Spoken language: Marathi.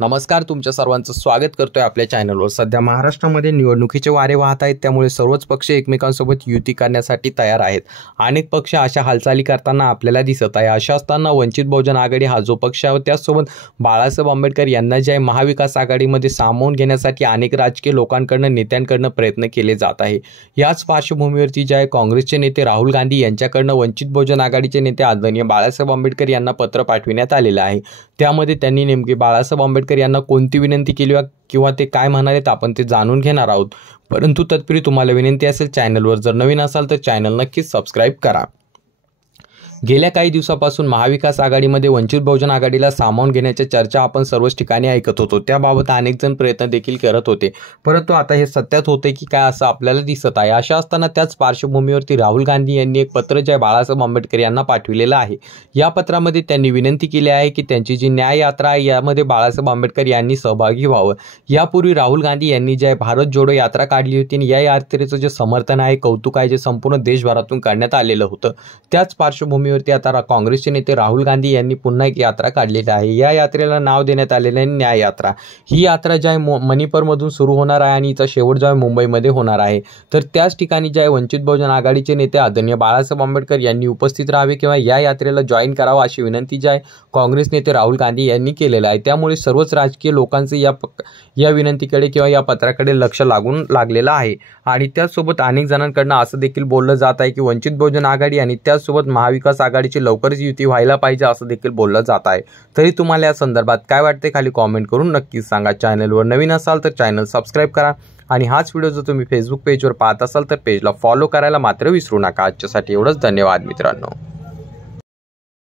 नमस्कार, तुमच्या सर्वांचं स्वागत करतोय आपल्या चॅनलवर। सध्या महाराष्ट्रामध्ये निवडणुकीचे वारे वाहत आहेत, त्यामुळे सर्वच पक्ष एकमेकांसोबत युती करण्यासाठी तयार आहेत। अनेक पक्ष अशा हालचाली करताना आपल्याला दिसत आहे। अशा असताना वंचित बहुजन आघाडी हा जो पक्ष आहे, त्याचसोबत बाळासाहेब आंबेडकर यांना जे महाविकास आघाडीमध्ये सामावून घेण्यासाठी अनेक राजकीय लोकांकडून नेत्यांकडून प्रयत्न केले जात आहे। याच पार्श्वभूमीवरती जे आहे काँग्रेसचे नेते राहुल गांधी यांच्याकडून वंचित बहुजन आघाडीचे नेते आदरणीय बाळासाहेब आंबेडकर यांना पत्र पाठविण्यात आलेले आहे। त्यामध्ये त्यांनी नेमके बाळासाहेब आंबेडकर यांना कोणती विनंती केली किंवा ते काय म्हणालेत आपण ते जाणून घेणार आहोत। परंतु तत्पूर्वी तुम्हाला विनंती असेल, चॅनलवर जर नवीन असाल तर चॅनल नक्कीच सबस्क्राइब करा। गेल्या काही दिवसापासून महाविकास आघाडीमध्ये वंचित बहुजन आघाडीला सामावून घेण्याच्या चर्चा आपण सर्वच ठिकाणी ऐकत होतो। त्याबाबत अनेक जण प्रयत्न देखील करत होते, परंतु आता हे सत्यात होते की काय असं आपल्याला दिसत आहे। अशा असताना त्याच पार्श्वभूमीवरती राहुल गांधी यांनी एक पत्र जे बाळासाहेब आंबेडकर यांना पाठविलेलं आहे। या पत्रामध्ये त्यांनी विनंती केली आहे की त्यांची जी न्याय यात्रा आहे यामध्ये बाळासाहेब आंबेडकर यांनी सहभागी व्हावं। यापूर्वी राहुल गांधी यांनी जे भारत जोडो यात्रा काढली होती आणि या यात्रेचं जे समर्थन आहे, कौतुक आहे, जे संपूर्ण देशभरातून करण्यात आलेलं होतं। त्याच पार्श्वभूमीवर आता काँग्रेसचे नेते राहुल गांधी यांनी पुन्हा एक यात्रा काढलेली आहे। या यात्रेला नाव देण्यात आलेले आहे न्याय यात्रा। ही यात्रा जी आहे मणिपूरमधून सुरू होणार आहे आणि हिचा शेवट जो आहे मुंबईमध्ये होणार आहे। तर त्याच ठिकाणी जे आहे वंचित बहुजन आघाडीचे नेते आदरणीय बाळासाहेब आंबेडकर यांनी उपस्थित राहावे किंवा या यात्रेला जॉईन करावं अशी विनंती जी आहे काँग्रेस नेते राहुल गांधी यांनी केलेलं आहे। त्यामुळे सर्वच राजकीय लोकांचे या विनंतीकडे किंवा या पत्राकडे लक्ष लागलेलं आहे आणि त्याचसोबत अनेक जणांकडून असं देखील बोललं जात आहे की वंचित बहुजन आघाडी आणि त्याचसोबत महाविकास आघाडीची लवकरच युती व्हायला पाहिजे असं देखील बोललं जात आहे। तरी तुम्हाला या संदर्भात काय वाटते खाली कमेंट करून नक्कीच सांगा। चॅनलवर नवीन असाल तर चॅनल सबस्क्राइब करा आणि हाच व्हिडिओ जर तुम्ही फेसबुक पेजवर पाहत असाल तर पेजला फॉलो करायला मात्र विसरू नका। आजच्यासाठी एवढंच, धन्यवाद मित्रांनो।